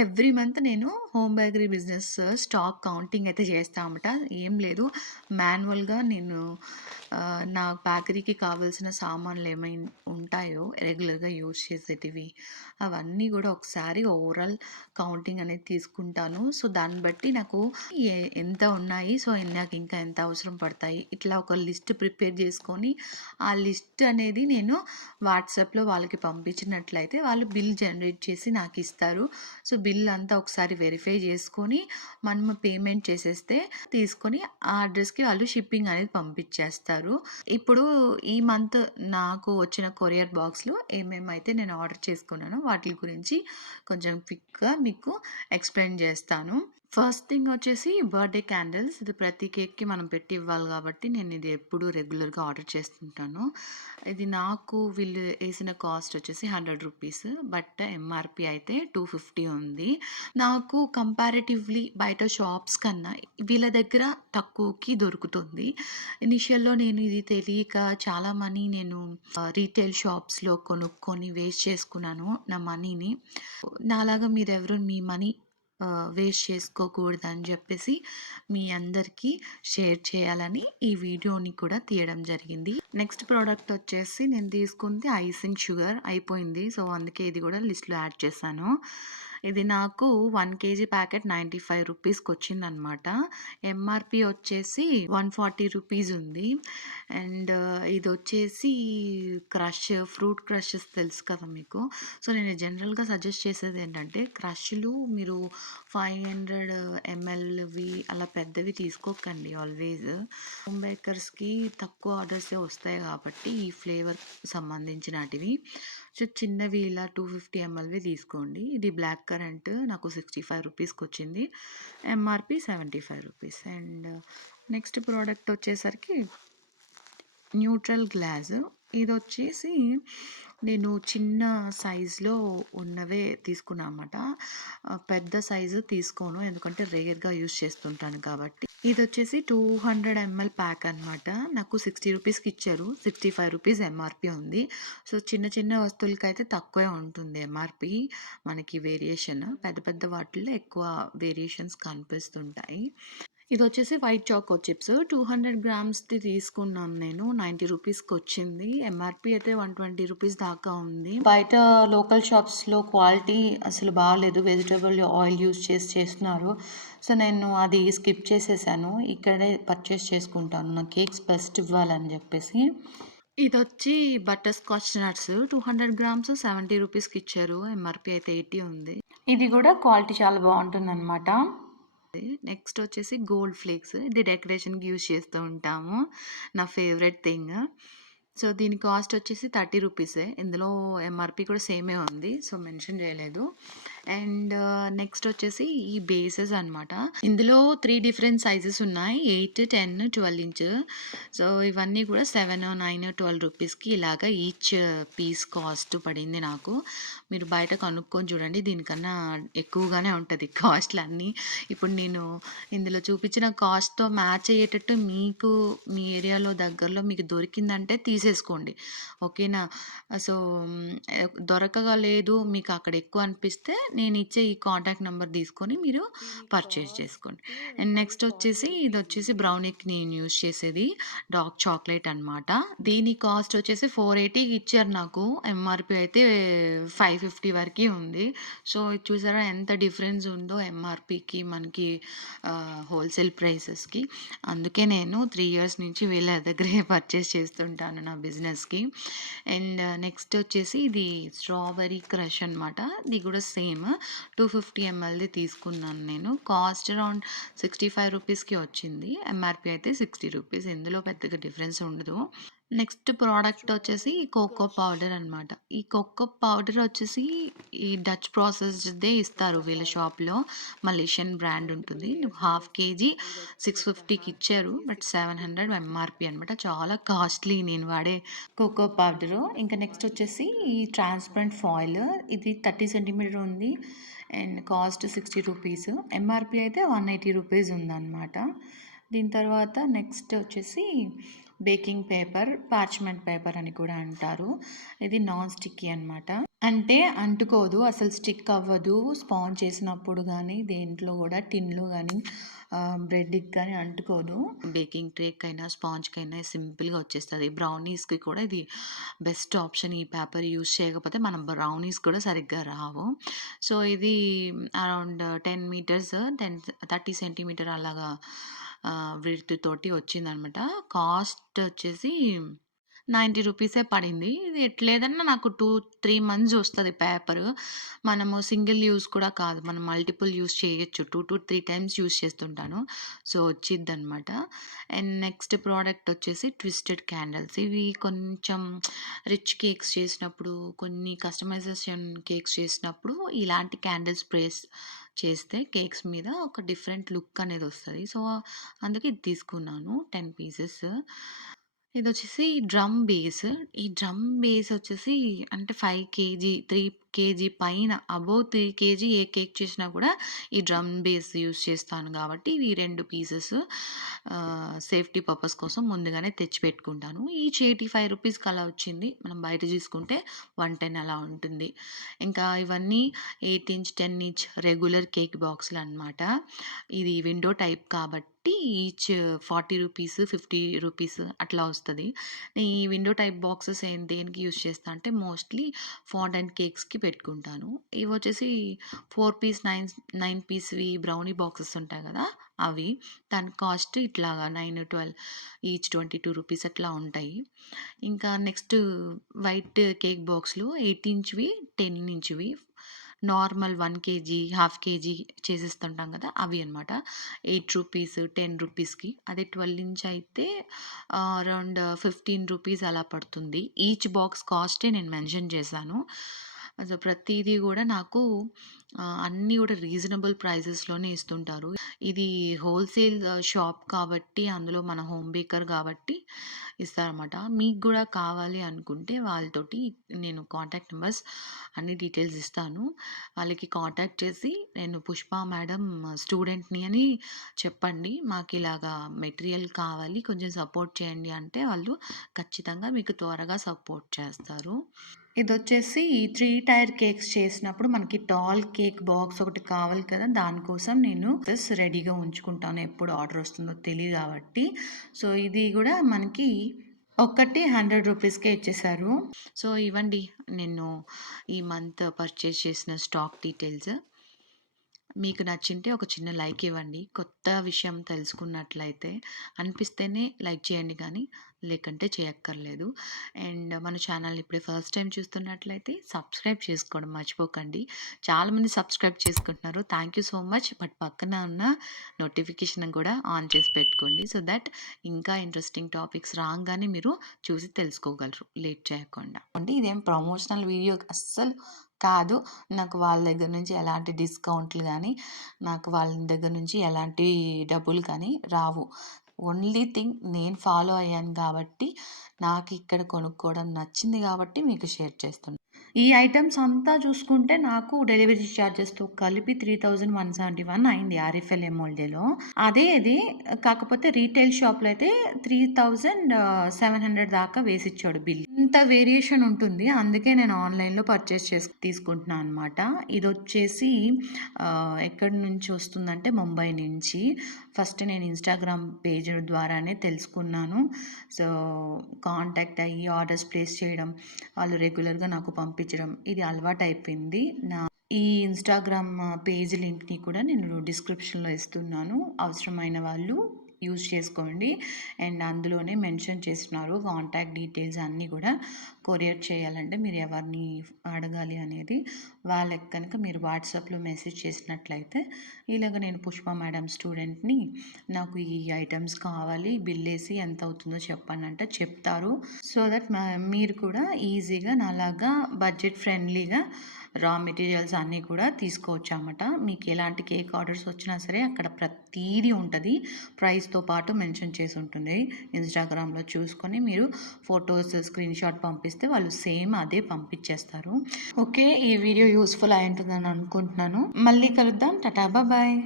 Every month నేను home bakery business stock counting అయితే చేస్తా అనమాట. ఏం లేదు, మాన్యువల్‌గా నేను నా బేకరీకి కావాల్సిన సామాన్లు ఏమైనా ఉంటాయో రెగ్యులర్‌గా యూజ్ చేసేటివి, అవన్నీ గూడా ఒకసారి ఓవరాల్ కౌంటింగ్ అనేది తీసుకుంటాను. సో, దాన్ని బట్టి నాకు ఎంత ఉన్నాయి, సో, నాకు ఇంకా ఎంత అవసరం పడతాయి, ఇట్లా ఒక లిస్ట్ ప్రిపేర్ చేసుకొని, ఆ లిస్ట్ అనేది నేను వాట్సాప్‌లో వాళ్ళకి పంపించినట్లయితే వాళ్ళు బిల్ జనరేట్ చేసి నాకిస్తారు. సో, బిల్ అంతా ఒకసారి వెరిఫై చేసుకొని, మనము పేమెంట్ చేసేస్తే తీసుకొని ఆ అడ్రస్‌కి వాళ్ళు షిప్పింగ్ అనేది పంపించేస్తారు. ఇప్పుడు ఈ మంత్ నాకు వచ్చిన కొరియర్ బాక్స్‌లో ఏమేమైతే నేను ఆర్డర్ చేసుకున్నానో వాటి గురించి కొంచెం క్విక్‌గా మీకు ఎక్స్‌ప్లెయిన్ చేస్తాను. ఫస్ట్ థింగ్ వచ్చేసి బర్త్‌డే క్యాండిల్స్. ఇది ప్రతి కేక్‌కి మనం పెట్టి ఇవ్వాలి కాబట్టి నేను ఇది ఎప్పుడూ రెగ్యులర్‌గా ఆర్డర్ చేస్తుంటాను. ఇది నాకు వీళ్ళు ఏసిన కాస్ట్ వచ్చేసి రూ. 100, బట్ ఎంఆర్‌పీ అయితే 250 ఉంది. నాకు కంపారిటివ్‌లీ బయట షాప్స్ కన్నా వీళ్ళ దగ్గర తక్కువకి దొరుకుతుంది. ఇనిషియల్‌లో నేను ఇది తెలియక చాలా మనీ నేను రీటైల్ షాప్స్‌లో కొనుక్కొని వేస్ట్ చేసుకున్నాను నా మనీని. నాలాగా మీరెవరు మీ మనీ వేస్ట్ చేసుకోకూడదని చెప్పేసి మీ అందరికీ షేర్ చేయాలని ఈ వీడియోని కూడా తీయడం జరిగింది. నెక్స్ట్ ప్రోడక్ట్ వచ్చేసి నేను తీసుకుంది ఐసింగ్ షుగర్ అయిపోయింది. సో, అందుకే ఇది కూడా లిస్ట్‌లో యాడ్ చేశాను. ఇది నాకు 1 కేజీ ప్యాకెట్ రూ. 95కి వచ్చిందనమాట. ఎంఆర్‌పీ వచ్చేసి రూ. 140 ఉంది. అండ్ ఇదొచ్చేసి ఫ్రూట్ క్రషెస్ తెలుసు కదా మీకు. సో, నేను జనరల్‌గా సజెస్ట్ చేసేది ఏంటంటే, క్రష్‌లు మీరు 500 ఎంఎల్‌వి అలా పెద్దవి తీసుకోకండి ఆల్వేస్. హోమ్ బేకర్స్‌కి తక్కువ ఆర్డర్సే వస్తాయి కాబట్టి ఈ ఫ్లేవర్‌కి సంబంధించినటివి. సో, చిన్నవి ఇలా 250 ఎంఎల్‌వి తీసుకోండి. ఇది బ్లాక్ కరెంట్ నాకు రూ. 65కి వచ్చింది. ఎంఆర్‌పీ రూ. 75. అండ్ నెక్స్ట్ ప్రోడక్ట్ వచ్చేసరికి న్యూట్రల్ గ్లాస్. ఇదొచ్చేసి నేను చిన్న సైజులో ఉన్నవే తీసుకున్నా అనమాట. పెద్ద సైజు తీసుకోను, ఎందుకంటే రేర్‌గా యూజ్ చేస్తుంటాను కాబట్టి. ఇదొచ్చేసి 200 ఎంఎల్ ప్యాక్ అనమాట. నాకు రూ. 60కి ఇచ్చారు. రూ. 65 ఎంఆర్‌పీ ఉంది. సో, చిన్న చిన్న వస్తువులకైతే తక్కువే ఉంటుంది ఎంఆర్‌పీ మనకి వేరియేషన్. పెద్ద పెద్ద వాటిల్లో ఎక్కువ వేరియేషన్స్ కనిపిస్తుంటాయి. ఇదొచ్చేసి వైట్ చాకో చిప్స్. 200 గ్రామ్స్‌ది తీసుకున్నాను నేను. రూ. 90కి వచ్చింది. ఎంఆర్‌పీ అయితే రూ. 120 దాకా ఉంది. బయట లోకల్ షాప్స్‌లో క్వాలిటీ అసలు బాలేదు. వెజిటబుల్ ఆయిల్ యూజ్ చేసి చేస్తున్నారు. సో, నేను అది స్కిప్ చేసేసాను. ఇక్కడే పర్చేస్ చేసుకుంటాను. నా కేక్స్ బెస్ట్ ఇవ్వాలని చెప్పేసి. ఇదొచ్చి బటర్ స్కాచ్ నట్స్ 200 గ్రామ్స్ రూ. 70కి ఇచ్చారు. ఎంఆర్‌పీ అయితే 80 ఉంది. ఇది కూడా క్వాలిటీ చాలా బాగుంటుందన్నమాట. నెక్స్ట్ వచ్చేసి గోల్డ్ ఫ్లేక్స్. ఇది డెకరేషన్‌కి యూజ్ చేస్తూ ఉంటాము. నా ఫేవరెట్ థింగ్. సో, దీని కాస్ట్ వచ్చేసి రూ. 30. ఇందులో ఎంఆర్‌పీ కూడా సేమే ఉంది. సో, మెన్షన్ చేయలేదు. అండ్ నెక్స్ట్ వచ్చేసి ఈ బేసెస్ అనమాట. ఇందులో 3 డిఫరెంట్ సైజెస్ ఉన్నాయి. 8, 10, 12 ఇంచ్. సో, ఇవన్నీ కూడా 7, 9, 12 రూపీస్‌కి ఇలాగా ఈచ్ పీస్ కాస్ట్ పడింది నాకు. మీరు బయట కనుక్కొని చూడండి. దీనికన్నా ఎక్కువగానే ఉంటది కాస్ట్‌లన్నీ. ఇప్పుడు నేను ఇందులో చూపించిన కాస్ట్‌తో మ్యాచ్ అయ్యేటట్టు మీకు మీ ఏరియాలో దగ్గరలో మీకు దొరికిందంటే తీసేసుకోండి. ఓకేనా? సో, దొరకలేదు మీకు అక్కడ ఎక్కువ అనిపిస్తే నేను ఇచ్చే ఈ కాంటాక్ట్ నెంబర్ తీసుకొని మీరు పర్చేస్ చేసుకోండి. అండ్ నెక్స్ట్ వచ్చేసి ఇదొచ్చేసి బ్రౌనీకి నేను యూజ్ చేసేది డార్క్ చాక్లెట్ అనమాట. దీని కాస్ట్ వచ్చేసి 480కి ఇచ్చారు నాకు. ఎంఆర్‌పీ అయితే 550 వరకి ఉంది. సో, ఇది చూసారా ఎంత డిఫరెన్స్ ఉందో ఎంఆర్‌పీకి మనకి హోల్‌సేల్ ప్రైసెస్‌కి. అందుకే నేను 3 ఇయర్స్ నుంచి వీళ్ళ దగ్గరే పర్చేస్ చేస్తుంటాను నా బిజినెస్‌కి. అండ్ నెక్స్ట్ వచ్చేసి ఇది స్ట్రాబెర్రీ క్రష్ అనమాట. ఇది కూడా సేమ్ 250 ఎంఎల్‌ది తీసుకున్నాను నేను. కాస్ట్ అరౌండ్ రూ. 65కి వచ్చింది. ఎంఆర్‌పీ అయితే రూ. 60. ఇందులో పెద్దగా డిఫరెన్స్ ఉండదు. నెక్స్ట్ ప్రోడక్ట్ వచ్చేసి కోకో పౌడర్ అనమాట. ఈ కోకో పౌడర్ వచ్చేసి ఈ డచ్ ప్రాసెస్‌దే ఇస్తారు వీళ్ళ షాప్‌లో. మలేషియన్ బ్రాండ్ ఉంటుంది. హాఫ్ కేజీ 650కి ఇచ్చారు. బట్ 700 ఎంఆర్‌పీ అనమాట. చాలా కాస్ట్లీ నేను వాడే కోకో పౌడరు. ఇంకా నెక్స్ట్ వచ్చేసి ఈ ట్రాన్స్పరెంట్ ఫాయిల్. ఇది 30 సెంటీమీటర్ ఉంది. అండ్ కాస్ట్ రూ. 60. ఎంఆర్‌పీ అయితే రూ. 180 ఉందన్నమాట. దీని తర్వాత నెక్స్ట్ వచ్చేసి బేకింగ్ పేపర్, పార్చ్మెంట్ పేపర్ అని కూడా అంటారు. ఇది నాన్ స్టిక్కీ అనమాట. అంటే అంటుకోదు. అసలు స్టిక్ అవ్వదు. స్పాన్ చేసినప్పుడు గానీ, దేంట్లో గూడా టిన్‌లో గానీ బ్రెడ్‌కి గానీ అంటుకోదు. బేకింగ్ ట్రేకైనా, స్పాంజ్‌కైనా సింపుల్‌గా వచ్చేస్తది. బ్రౌనీస్‌కి కూడా ఇది బెస్ట్ ఆప్షన్. ఈ పేపర్ యూజ్ చేయకపోతే మనం బ్రౌనీస్ కూడా సరిగ్గా రావు. సో, ఇది అరౌండ్ 10 మీటర్స్ 30 సెంటీమీటర్ అలాగా విడ్త్ తోటి వచ్చిందనమాట. కాస్ట్ వచ్చేసి 90 రూపీసే పడింది. ఇది ఎట్లేదన్నా నాకు 3 మంత్స్ ఒస్తది పేపరు. మనము సింగిల్ యూజ్ కూడా కాదు. మనం మల్టిపుల్ యూజ్ చేయొచ్చు. 2-3 టైమ్స్ యూజ్ చేస్తుంటాను. సో, వచ్చిద్దనమాట. అండ్ నెక్స్ట్ ప్రోడక్ట్ వచ్చేసి ట్విస్టెడ్ క్యాండిల్స్. ఇవి కొంచెం రిచ్ కేక్స్ చేసినప్పుడు, కొన్ని కస్టమైజేషన్ కేక్స్ చేసినప్పుడు ఇలాంటి క్యాండిల్ స్ప్రేస్ చేస్తే కేక్స్ మీద ఒక డిఫరెంట్ లుక్ అనేదొస్తది. సో, అందుకే ఇది తీసుకున్నాను 10 పీసెస్. ఇదొచ్చేసి డ్రమ్ బేస్. ఈ డ్రమ్ బేస్ వచ్చేసి అంటే 5 కేజీ, 3 కేజీ పైన అబోవ్ 3 కేజీ ఏ కేక్ చేసినా కూడా ఈ డ్రమ్ బేస్ యూజ్ చేస్తాను కాబట్టి ఇవి 2 పీసెస్ సేఫ్టీ పర్పస్ కోసం ముందుగానే తెచ్చిపెట్టుకుంటాను. ఈచ్ 85 రూపీస్‌కి అలా వచ్చింది. మనం బయట తీసుకుంటే 110 అలా ఉంటుంది. ఇంకా ఇవన్నీ 8 ఇంచ్, 10 ఇంచ్ రెగ్యులర్ కేక్ బాక్సులనమాట. ఇది విండో టైప్ కాబట్టి ఈచ్ 40 రూపీస్, 50 రూపీస్ అట్లా వస్తది. ఈ విండో టైప్ బాక్సెస్ దేనికి యూజ్ చేస్తా అంటే మోస్ట్‌లీ ఫాండెంట్ కేక్స్‌కి పెట్టుకుంటాను. ఇవొచ్చేసి 4 పీస్, 9 పీస్‌వి బ్రౌనీ బాక్సెస్ ఉంటాయి గదా! అవి. దాని కాస్ట్ ఇట్లాగా 9, 12 ఈచ్ 22 రూపీస్ అట్లా ఉంటాయి. ఇంకా నెక్స్ట్ వైట్ కేక్ బాక్స్‌లు 8 ఇంచ్‌వి, 10 ఇంచ్‌వి నార్మల్ 1 కేజీ, హాఫ్ కేజీ చేసేస్తుంటాం కదా! అవి అనమాట. 8 రూపీస్, 10 రూపీస్‌కి. అదే 12 ఇంచ్ అయితే అరౌండ్ 15 రూపీస్ అలా పడుతుంది. ఈచ్ బాక్స్ కాస్టే నేను మెన్షన్ చేశాను. ప్రతీది గూడా నాకు అన్నీ గూడా రీజనబుల్ ప్రైజెస్‌లోనే ఇస్తుంటారు. ఇది హోల్‌సేల్ షాప్ కాబట్టి అందులో మన హోమ్ బేకర్ గాబట్టి ఇస్తారనమాట. మీకు గూడా కావాలి అనుకుంటే వాళ్ళతోటి నేను కాంటాక్ట్ నంబర్స్ అన్ని డీటెయిల్స్ ఇస్తాను. వాళ్ళకి కాంటాక్ట్ చేసి నేను పుష్ప మేడం స్టూడెంట్‌ని అని చెప్పండి. మాకిలాగా మెటీరియల్ కావాలి కొంచెం సపోర్ట్ చేయండి అంటే వాళ్ళు ఖచ్చితంగా మీకు త్వరగా సపోర్ట్ చేస్తారు. ఇదొచ్చేసి 3 టైర్ కేక్స్ చేసినప్పుడు మనకి టాల్ కేక్ బాక్స్ ఒకటి కావాలి కదా! దానికోసం నేను రెడీగా ఉంచుకుంటాను. ఎప్పుడు ఆర్డర్ వస్తుందో తెలీదు గాబట్టి. సో, ఇది గూడా మనకి ఒక్కటి 100 రూపీస్‌కే ఇచ్చేశారు. సో, ఇవండి నేను ఈ మంత్ పర్చేస్ చేసిన స్టాక్ డీటెయిల్స్. మీకు నచ్చింటే ఒక చిన్న లైక్ ఇవ్వండి. కొత్త విషయం తెలుసుకున్నట్లయితే అనిపిస్తేనే లైక్ చేయండి కానీ, లేకంటే చేయక్కర్లేదు. అండ్ మన ఛానల్‌ని ఇప్పుడే ఫస్ట్ టైమ్ చూస్తున్నట్లయితే సబ్స్క్రైబ్ చేసుకోవడం మర్చిపోకండి. చాలామంది సబ్స్క్రైబ్ చేసుకుంటున్నారు. Thank you so much. But పక్కన ఉన్న నోటిఫికేషన్ కూడా ఆన్ చేసి పెట్టుకోండి. సో దట్ ఇంకా ఇంట్రెస్టింగ్ టాపిక్స్ రాంగానే మీరు చూసి తెలుసుకోగలరు లేట్ చేయకుండా. అంటే ఇదేం ప్రమోషనల్ వీడియో అస్సలు కాదు. నాకు వాళ్ళ దగ్గర నుంచి ఎలాంటి డిస్కౌంట్లు గానీ, నాకు వాళ్ళ దగ్గర నుంచి ఎలాంటి డబ్బులు కానీ రావు. ఓన్లీ థింగ్ నేను ఫాలో అయ్యాను గాబట్టి, నాకిక్కడ కొనుక్కోవడం నచ్చింది గాబట్టి మీకు షేర్ చేస్తున్నా. ఈ ఐటెమ్స్ అంతా చూసుకుంటే నాకు డెలివరీ చార్జెస్‌తో కలిపి 3171 అయింది ఆర్ఎఫ్ఎల్ ఎమోల్డేలో. అదే ఇది కాకపోతే రీటైల్ షాప్‌లో అయితే 3700 దాకా వేసిచ్చాడు బిల్. ఇంత వేరియేషన్ ఉంటుంది. అందుకే నేను ఆన్‌లైన్‌లో పర్చేస్ తీసుకుంటున్నా అనమాట. ఇదొచ్చేసి ఎక్కడి నుంచి వస్తుందంటే ముంబై నుంచి. ఫస్ట్ నేను ఇన్‌స్టాగ్రామ్ పేజ్ ద్వారానే తెలుసుకున్నాను. సో, కాంటాక్ట్ అయ్యి ఆర్డర్స్ ప్లేస్ చేయడం, వాళ్ళు రెగ్యులర్‌గా నాకు పంపించడం ఇది అలవాటయిపోయింది. ఈ ఇన్‌స్టాగ్రామ్ పేజ్ లింక్‌ని కూడా నేను డిస్క్రిప్షన్‌లో ఇస్తున్నాను. అవసరమైన వాళ్ళు యూజ్ చేసుకోండి. అండ్ అందులోనే మెన్షన్ చేస్తున్నారు కాంటాక్ట్ డీటెయిల్స్ అన్నీ కూడా. కొరియర్ చేయాలంటే మీరు ఎవరిని అడగాలి అనేది వాళ్ళకి కనుక మీరు వాట్సాప్‌లో మెసేజ్ చేసినట్లయితే ఇలాగ నేను పుష్ప మేడం స్టూడెంట్‌ని, నాకు ఈ ఐటెమ్స్ కావాలి బిల్లేసి ఎంత అవుతుందో చెప్పండంటే చెప్తారు. సో దట్ మీరు కూడా ఈజీగా నాలాగా బడ్జెట్ ఫ్రెండ్లీగా రా మెటీరియల్స్ అన్నీ కూడా తీసుకోవచ్చనమాట. మీకు ఎలాంటి కేక్ ఆర్డర్స్ వచ్చినా సరే అక్కడ ప్రతీదీ ఉంటది. ప్రైస్‌తో పాటు మెన్షన్ చేసి ఉంటుంది. ఇన్‌స్టాగ్రామ్‌లో చూసుకొని మీరు ఫోటోస్, స్క్రీన్‌షాట్ పంపిస్తే వాళ్ళు సేమ్ అదే పంపించేస్తారు. ఓకే. ఈ వీడియో యూజ్‌ఫుల్ అయి ఉంటుందని అనుకుంటున్నాను. మళ్ళీ కలుద్దాం. టాటా! బాయ్.